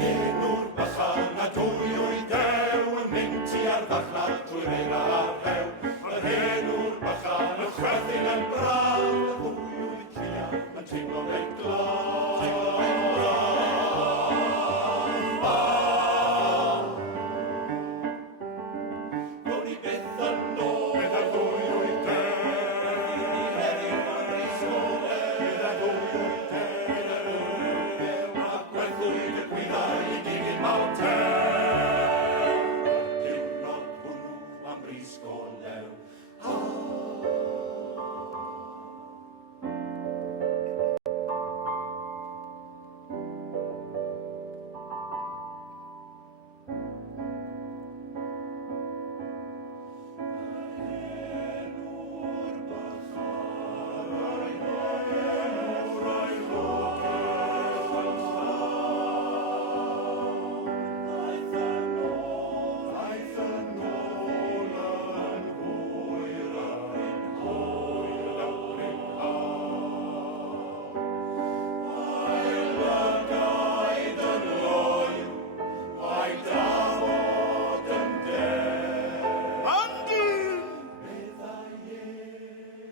Enw'r bychan a dwy o'i dew yn mynd tua'r ddachlad drwy'r ein ar hew. Yr enw'r bychan y chwerthin yn braf, y ddwy o'i cian yn teimlo reit glad. Ro'n i byth yn ôl, bydd y ddwy o'i dew. Heddiw yn bris o lew, bydd y ddwy o'i dew. A gwerthwyd y gwyddau i dilyn mawr tew. Diwrnod hwnnw am bris o lew.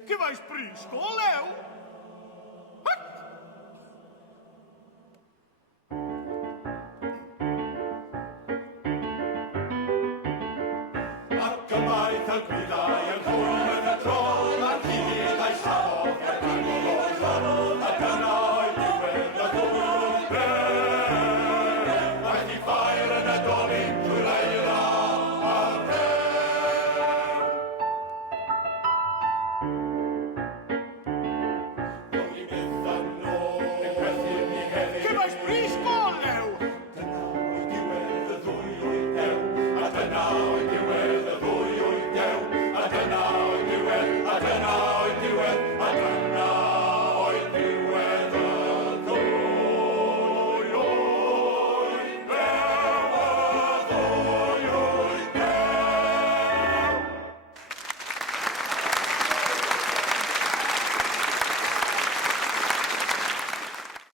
Cefais bris go lew? Ac ymaith y gwyddau yn hwyl yn y tro.